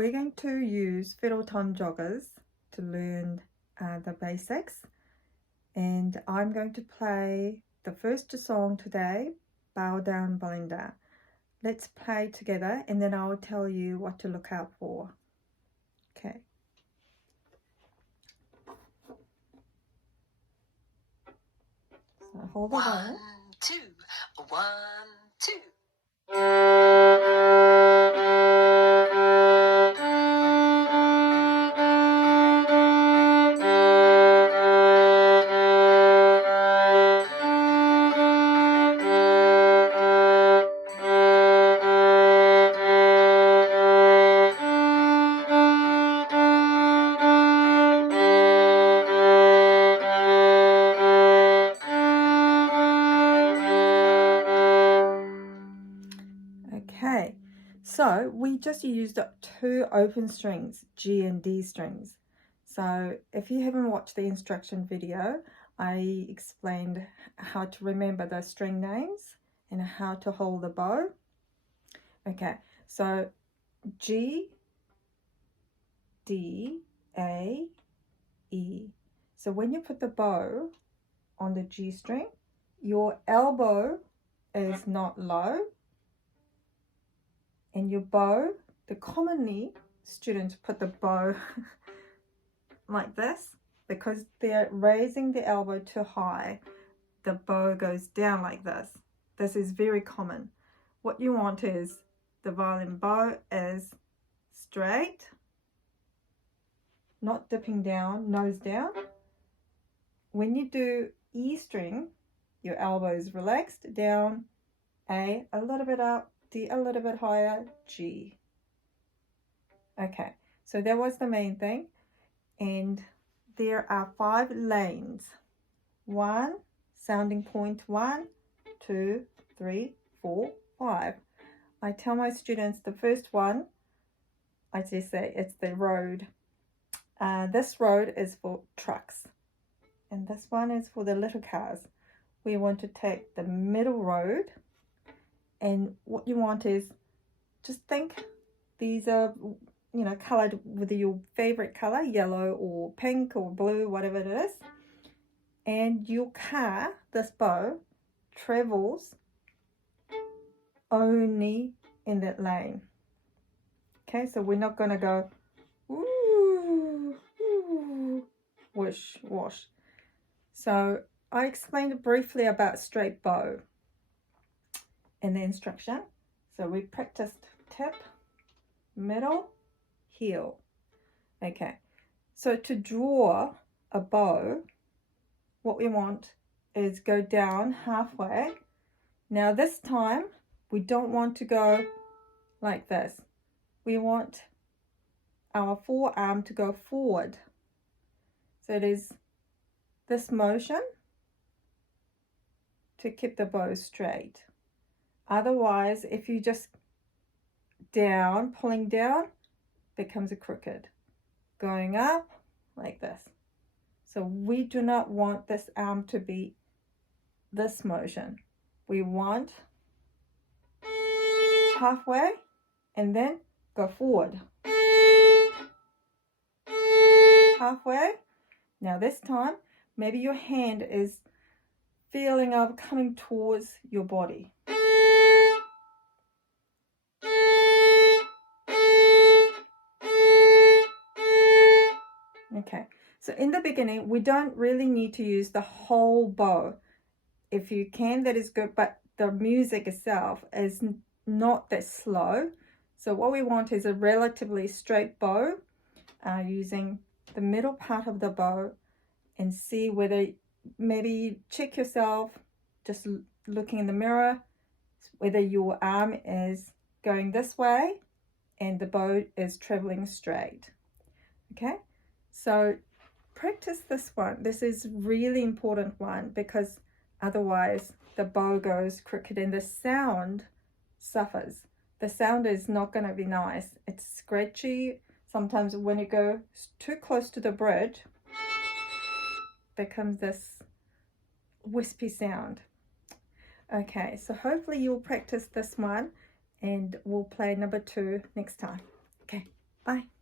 we're going to use Fiddle Time Joggers to learn the basics, and I'm going to play the first song today, Bow Down Belinda. Let's play together and then I'll tell you what to look out for. Okay. So hold the violin. 1, 2, 1, Okay, so we just used 2 open strings, G and D strings. So if you haven't watched the instruction video, I explained how to remember the string names and how to hold the bow. Okay, so G, D, A, E. So when you put the bow on the G string, your elbow is not low, and your bow, commonly students put the bow like this because they're raising the elbow too high. The bow goes down like this. This is very common. What you want is the violin bow is straight, not dipping down, nose down. When you do E string, your elbow is relaxed down, A a little bit up, D a little bit higher, G. Okay, so that was the main thing. And there are 5 lanes. 1, sounding point 1, 2, 3, 4, 5. I tell my students the first one, I just say it's the road. This road is for trucks, and this one is for the little cars. We want to take the middle road, and what you want is just think these are, you know, colored with your favorite color, yellow or pink or blue, whatever it is. And your car, this bow, travels only in that lane. Okay, so we're not going to go ooh, ooh, whoosh, wash. So I explained briefly about straight bow in the instruction. So we practiced tip, middle, heel. Okay, so to draw a bow, what we want is go down halfway. Now this time we don't want to go like this. We want our forearm to go forward. So it is this motion to keep the bow straight. Otherwise, if you just down, pulling down, becomes a crooked. Going up like this. So we do not want this arm to be this motion. We want halfway and then go forward. Halfway. Now this time, maybe your hand is feeling of coming towards your body. Okay, so in the beginning, we don't really need to use the whole bow. If you can, that is good, but the music itself is not that slow. So what we want is a relatively straight bow, using the middle part of the bow, and see whether, maybe check yourself, just looking in the mirror, whether your arm is going this way and the bow is traveling straight. Okay, so practice this one. This is really important one because otherwise the bow goes crooked and the sound suffers. The sound is not going to be nice. It's scratchy. Sometimes when you go too close to the bridge, there comes this wispy sound. Okay, so hopefully you'll practice this one and we'll play number 2 next time. Okay. Bye.